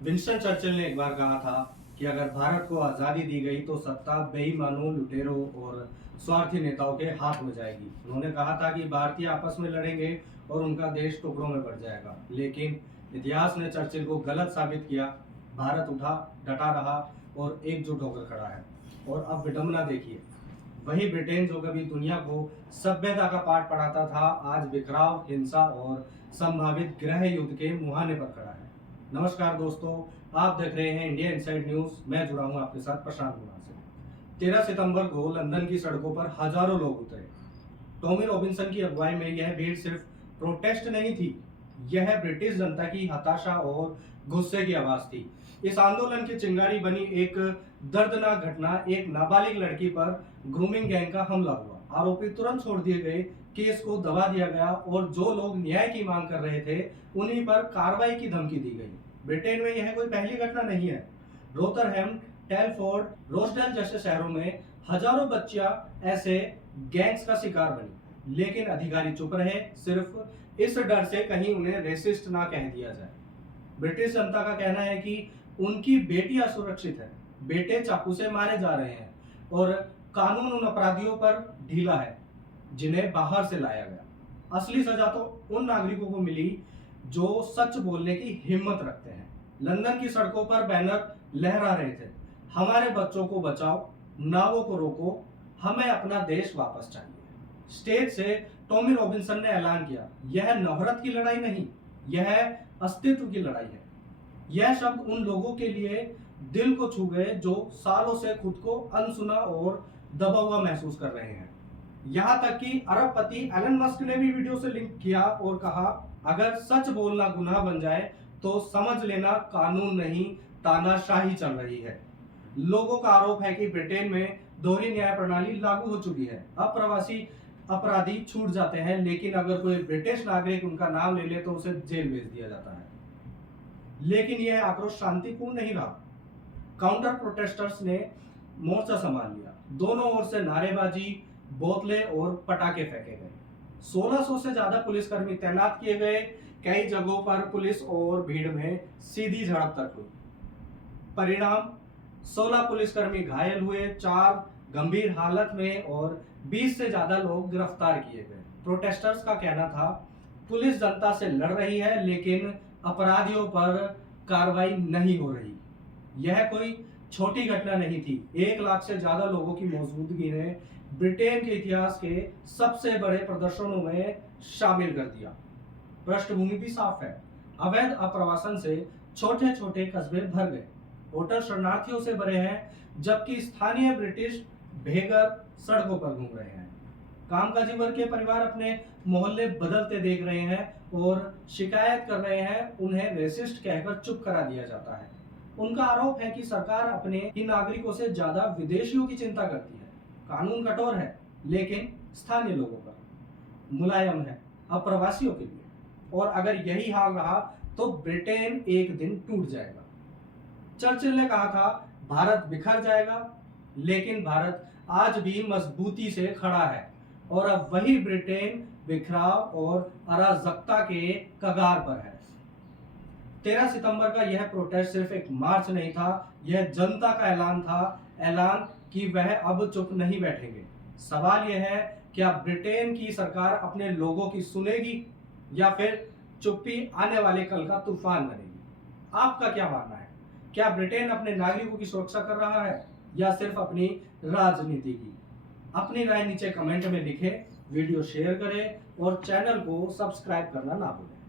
Winston Churchill ने एक बार कहा था कि अगर भारत को आज़ादी दी गई तो सत्ता बेईमानों, लुटेरों और स्वार्थी नेताओं के हाथ में जाएगी। उन्होंने कहा था कि भारतीय आपस में लड़ेंगे और उनका देश टुकड़ों में बढ़ जाएगा, लेकिन इतिहास ने चर्चिल को गलत साबित किया। भारत उठा, डटा रहा और एकजुट होकर खड़ा है। और अब विडंबना देखिए, वही ब्रिटेन जो कभी दुनिया को सभ्यता का पाठ पढ़ाता था, आज बिखराव, हिंसा और संभावित गृह युद्ध के मुहाने पर खड़ा है। नमस्कार दोस्तों, आप देख रहे हैं इंडिया इनसाइड न्यूज। मैं जुड़ा हूं आपके साथ प्रशांत कुमार से। 13 सितंबर को लंदन की सड़कों पर हजारों लोग उतरे। टॉमी रॉबिन्सन की अगुवाई में यह भीड़ सिर्फ प्रोटेस्ट नहीं थी, यह ब्रिटिश जनता की हताशा और गुस्से की आवाज थी। इस आंदोलन की चिंगारी बनी एक दर्दनाक घटना, एक नाबालिग लड़की पर ग्रूमिंग गैंग का हमला हुआ। आरोपी तुरंत छोड़ दिए गए, केस को दबा दिया गया और जो लोग न्याय की मांग कर रहे थे उन्हीं पर कार्रवाई की धमकी दी गई। ब्रिटेन में यह कोई पहली घटना नहीं है। रोथरहैम, टेलफोर्ड, रोचडेल जैसे शहरों में हजारों बच्चियां ऐसे गैंग्स का शिकार बनी, लेकिन अधिकारी चुप रहे, सिर्फ इस डर से कहीं उन्हें रेसिस्ट ना कह दिया जाए। ब्रिटिश जनता का कहना है कि उनकी बेटी असुरक्षित है, बेटे चाकू से मारे जा रहे हैं और कानून उन अपराधियों पर ढीला है जिन्हें बाहर से लाया गया। असली सजा तो उन नागरिकों को मिली जो सच बोलने की हिम्मत रखते हैं। लंदन की सड़कों पर बैनर लहरा रहे थे, हमारे बच्चों को बचाओ, नावों को रोको, हमें अपना देश वापस चाहिए। स्टेज से टॉमी रॉबिन्सन ने ऐलान किया, यह नफरत की लड़ाई नहीं, यह अस्तित्व की लड़ाई है। यह शब्द उन लोगों के लिए दिल को छू गए जो सालों से खुद को अनसुना और दबा हुआ महसूस कर रहे हैं। यहाँ तक कि अरबपति एलन मस्क ने भी वीडियो से लिंक किया और कहा, अगर सच बोलना गुनाह बन जाए तो समझ लेना कानून नहीं, तानाशाही चल रही है। लोगों का आरोप है कि ब्रिटेन में दोहरी न्याय प्रणाली लागू हो चुकी है। अब प्रवासी अपराधी छूट जाते हैं, लेकिन अगर कोई ब्रिटिश नागरिक उनका नाम ले ले तो उसे जेल भेज दिया जाता है। लेकिन यह आक्रोश शांतिपूर्ण नहीं रहा। काउंटर प्रोटेस्टर्स ने मोर्चा संभाल लिया। दोनों ओर से नारेबाजी, बोतलें और पटाखे फेंके गए। 1600 से ज्यादा पुलिसकर्मी तैनात किए गए। कई जगहों पर पुलिस और भीड़ में सीधी झड़प तक हुई। परिणाम, 16 पुलिसकर्मी घायल हुए, 4 गंभीर हालत में और 20 से ज्यादा लोग गिरफ्तार किए गए। प्रोटेस्टर्स का कहना था, पुलिस जनता से लड़ रही है लेकिन अपराधियों पर कार्रवाई नहीं हो रही। यह कोई छोटी घटना नहीं थी। 1 लाख से ज्यादा लोगों की मौजूदगी ने ब्रिटेन के इतिहास के सबसे बड़े प्रदर्शनों में शामिल कर दिया। पृष्ठभूमि भी साफ है। अवैध आप्रवासन से छोटे छोटे कस्बे भर गए, होटल शरणार्थियों से भरे हैं, जबकि स्थानीय ब्रिटिश बेघर सड़कों पर घूम रहे हैं। कामकाजी वर्ग के परिवार अपने मोहल्ले बदलते देख रहे हैं और शिकायत कर रहे हैं, उन्हें रेसिस्ट कहकर चुप करा दिया जाता है। उनका आरोप है कि सरकार अपने ही नागरिकों से ज्यादा विदेशियों की चिंता करती है। कानून कठोर है लेकिन स्थानीय लोगों पर मुलायम है, अप्रवासियों के लिए। और अगर यही हाल रहा तो ब्रिटेन एक दिन टूट जाएगा। चर्चिल ने कहा था, भारत बिखर जाएगा, लेकिन भारत आज भी मजबूती से खड़ा है। और अब वही ब्रिटेन बिखराव और अराजकता के कगार पर है। 13 सितंबर का यह प्रोटेस्ट सिर्फ एक मार्च नहीं था, यह जनता का ऐलान था, ऐलान कि वह अब चुप नहीं बैठेंगे। सवाल यह है, क्या ब्रिटेन की सरकार अपने लोगों की सुनेगी या फिर चुप्पी आने वाले कल का तूफान बनेगी? आपका क्या मानना है? क्या ब्रिटेन अपने नागरिकों की सुरक्षा कर रहा है या सिर्फ अपनी राजनीति की? अपनी राय नीचे कमेंट में लिखें, वीडियो शेयर करें और चैनल को सब्सक्राइब करना ना भूलें।